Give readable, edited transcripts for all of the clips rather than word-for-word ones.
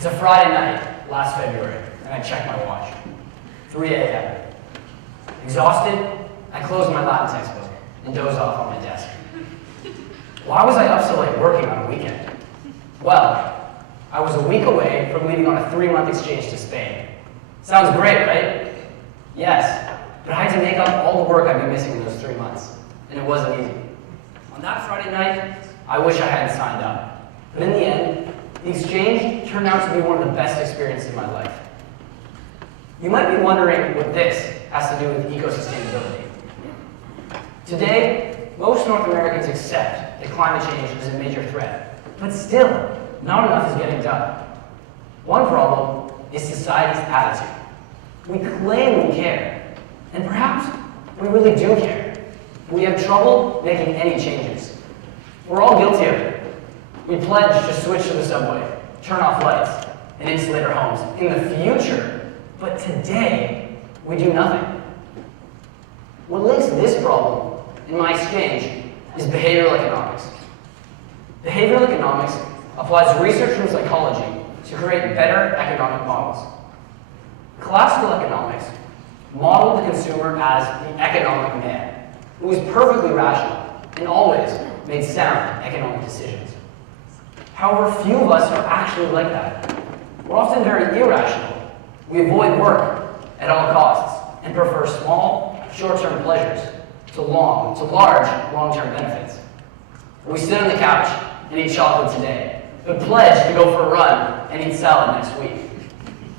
It's a Friday night, last February, and I check my watch. 3 a.m. Exhausted, I close my Latin textbook and doze off on my desk. Why was I up so late working on a weekend? Well, I was a week away from leaving on a 3-month exchange to Spain. Sounds great, right? Yes, but I had to make up all the work I'd been missing in those 3 months, and it wasn't easy. On that Friday night, I wish I hadn't signed up. But in the end, the exchange turned out to be one of the best experiences of my life. You might be wondering what this has to do with eco-sustainability. Today, most North Americans accept that climate change is a major threat, but still, not enough is getting done. One problem is society's attitude. We claim we care, and perhaps we really do care, but we have trouble making any changes. We're all guilty of it. We pledge to switch to the subway, turn off lights, and insulate our homes in the future, but today, we do nothing. What links this problem in my exchange is behavioral economics. Behavioral economics applies research from psychology to create better economic models. Classical economics modeled the consumer as the economic man, who was perfectly rational and always made sound economic decisions. However, few of us are actually like that. We're often very irrational. We avoid work at all costs and prefer small, short-term pleasures to large, long-term benefits. We sit on the couch and eat chocolate today, but pledge to go for a run and eat salad next week.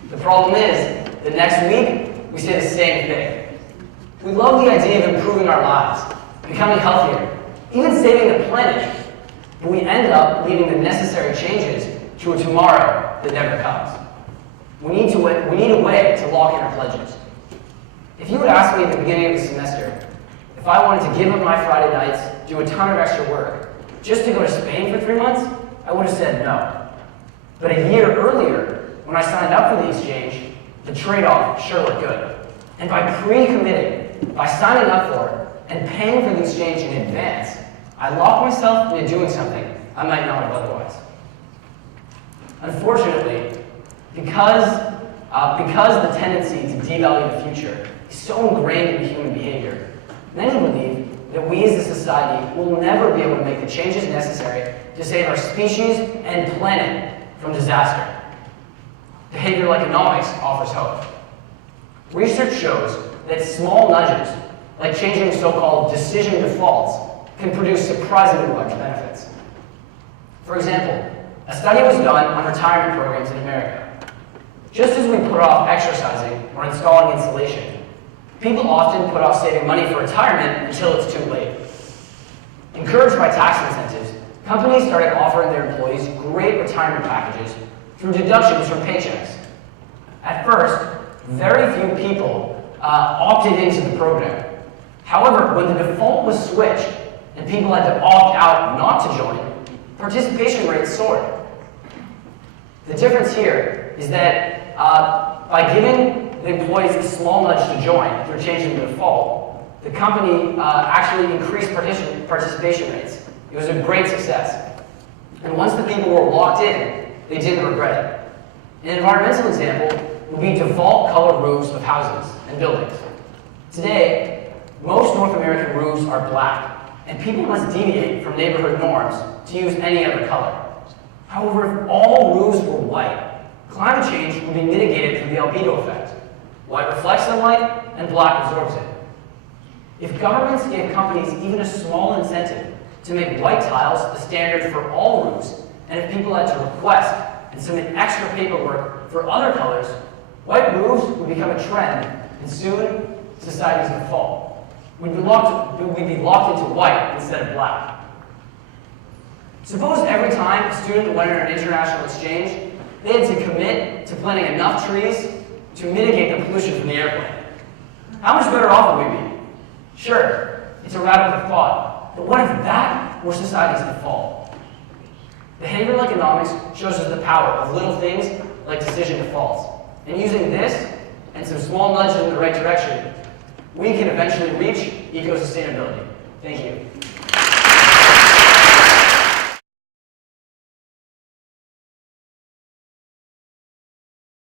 The problem is, the next week, we say the same thing. We love the idea of improving our lives, becoming healthier, even saving the planet, but we end up leaving the necessary changes to a tomorrow that never comes. We need a way to lock in our pledges. If you had asked me at the beginning of the semester if I wanted to give up my Friday nights, do a ton of extra work, just to go to Spain for 3 months, I would have said no. But a year earlier, when I signed up for the exchange, the trade-off sure looked good. And by pre-committing, by signing up for it, and paying for the exchange in advance, I locked myself into doing something I might not have otherwise. Unfortunately, because the tendency to devalue the future is so ingrained in human behavior, many believe that we as a society will never be able to make the changes necessary to save our species and planet from disaster. Behavioral economics offers hope. Research shows that small nudges, like changing so-called decision defaults, can produce surprisingly large benefits. For example, a study was done on retirement programs in America. Just as we put off exercising or installing insulation, people often put off saving money for retirement until it's too late. Encouraged by tax incentives, companies started offering their employees great retirement packages through deductions from paychecks. At first, very few people opted into the program. However, when the default was switched and people had to opt out not to join, participation rates soared. The difference here is that by giving the employees a small nudge to join through changing the default, the company actually increased participation rates. It was a great success. And once the people were locked in, they didn't regret it. An environmental example would be default color roofs of houses and buildings. Today, most North American roofs are black, and people must deviate from neighborhood norms to use any other color. However, if all roofs were white, climate change would be mitigated through the albedo effect. White reflects sunlight, and black absorbs it. If governments gave companies even a small incentive to make white tiles the standard for all roofs, and if people had to request and submit extra paperwork for other colors, white roofs would become a trend, and soon, society's default. We'd be locked into white instead of black. Suppose every time a student went on an international exchange, they had to commit to planting enough trees to mitigate the pollution from the airplane. How much better off would we be? Sure, it's a radical thought, but what if that were society's default? Behavioral economics shows us the power of little things like decision defaults. And using this and some small nudges in the right direction, we can eventually reach eco-sustainability. Thank you.